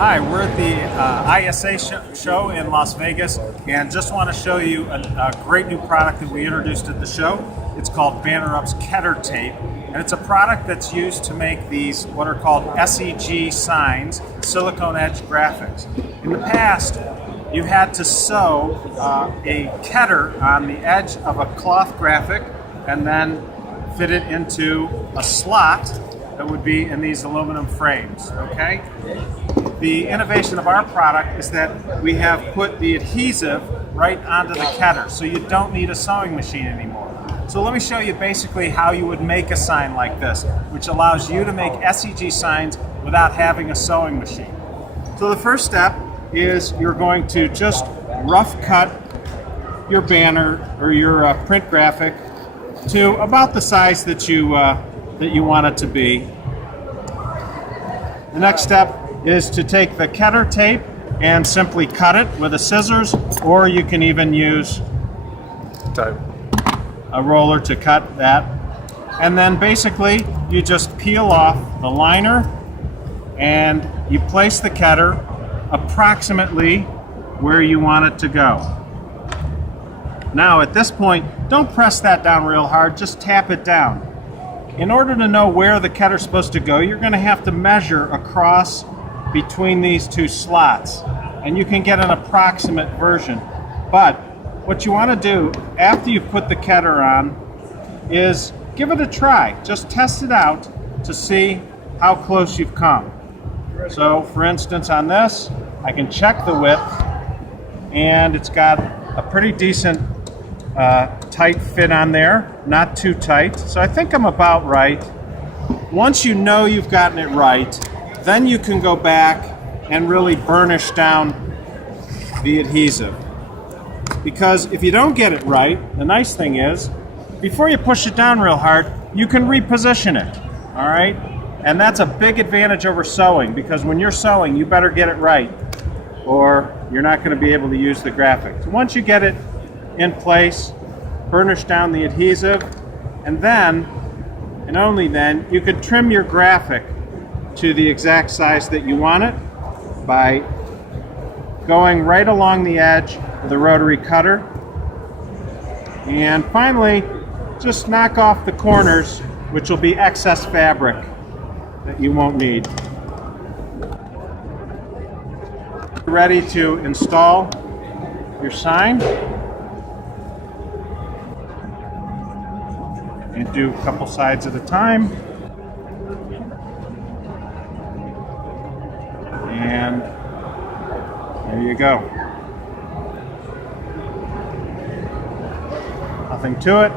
Hi, we're at the ISA show in Las Vegas, and just want to show you a great new product that we introduced at the show. It's called Banner-Up's KederTape, and it's a product that's used to make these what are called SEG signs, silicone edge graphics. In the past, you had to sew a Keder on the edge of a cloth graphic and then fit it into a slot that would be in these aluminum frames, okay? The innovation of our product is that we have put the adhesive right onto the Keder, so you don't need a sewing machine anymore. So let me show you basically how you would make a sign like this, which allows you to make SEG signs without having a sewing machine. So the first step is you're going to just rough cut your banner or your print graphic to about the size that you want it to be. The next step is to take the KederTape and simply cut it with a scissors, or you can even use a roller to cut that. And then basically you just peel off the liner and you place the Keder approximately where you want it to go. Now at this point, don't press that down real hard, just tap it down. In order to know where the Keder is supposed to go, you're going to have to measure across between these two slots, and you can get an approximate version. But what you want to do after you put the Keder on is give it a try. Just test it out to see how close you've come. So for instance, on this, I can check the width, and it's got a pretty decent tight fit on there, not too tight. So I think I'm about right. Once you know you've gotten it right, then you can go back and really burnish down the adhesive. Because if you don't get it right, the nice thing is, before you push it down real hard, you can reposition it, all right? And that's a big advantage over sewing, because when you're sewing, you better get it right, or you're not going to be able to use the graphic. So once you get it in place, burnish down the adhesive, and then, and only then, you could trim your graphic to the exact size that you want it by going right along the edge with a rotary cutter. And finally, just knock off the corners, which will be excess fabric that you won't need. Ready to install your sign. And do a couple sides at a time. And there you go. Nothing to it.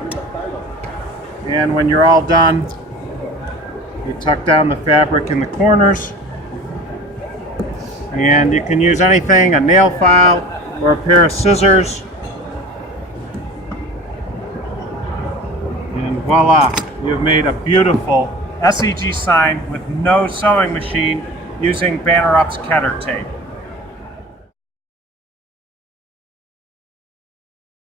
And when you're all done, you tuck down the fabric in the corners. And you can use anything, a nail file or a pair of scissors. And voila, you've made a beautiful SEG sign with no sewing machine using Banner-Up's KederTape.